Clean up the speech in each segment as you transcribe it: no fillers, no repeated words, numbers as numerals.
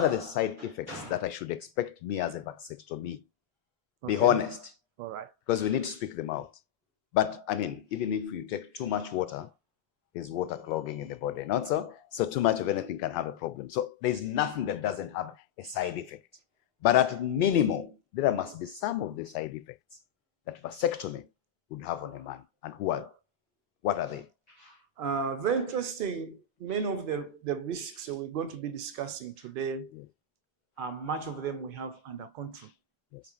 What are the side effects that I should expect me as a vasectomy? Be Okay. honest. All right. Because we need to speak them out. But I mean, even if you take too much water, there's water clogging in the body, not so? So too much of anything can have a problem. So there's nothing that doesn't have a side effect. But at minimum, there must be some of the side effects that vasectomy would have on a man. And what are they? Very interesting. Many of the risks we're going to be discussing today, much of them we have under control. Yes.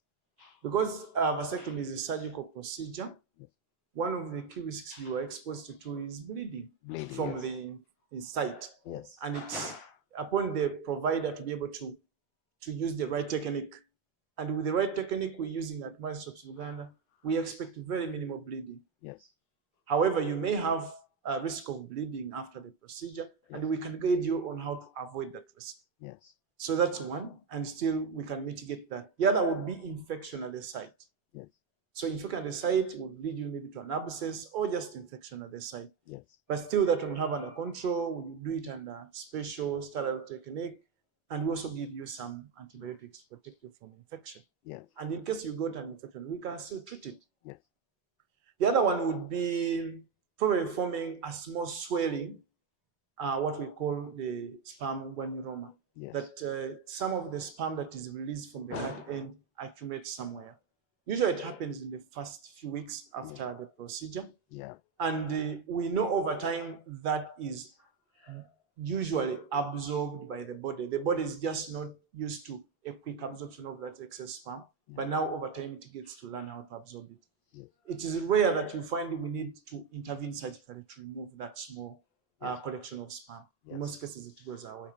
Because vasectomy is a surgical procedure, yes. One of the key risks you are exposed to is bleeding from yes. the inside. Yes. And it's upon the provider to be able to use the right technique. And with the right technique we're using at Mass Uganda, we expect very minimal bleeding. Yes. However, you may have a risk of bleeding after the procedure, and we can guide you on how to avoid that risk. Yes. So that's one, and still we can mitigate that. The other would be infection at the site. Yes. So infection at the site would lead you maybe to an abscess or just infection at the site. Yes. But still that we have under control, we do it under special sterile technique, and we also give you some antibiotics to protect you from infection. Yes. And in case you got an infection, we can still treat it. Yes. The other one would be probably forming a small swelling, what we call the sperm granuloma. Yes. That some of the sperm that is released from the cut end accumulates somewhere. Usually it happens in the first few weeks after the procedure. Yeah. And we know over time that is usually absorbed by the body. The body is just not used to a quick absorption of that excess sperm, but now over time it gets to learn how to absorb it. Yeah. It is rare that you find we need to intervene surgically to remove that small collection of sperm. In most cases it goes away.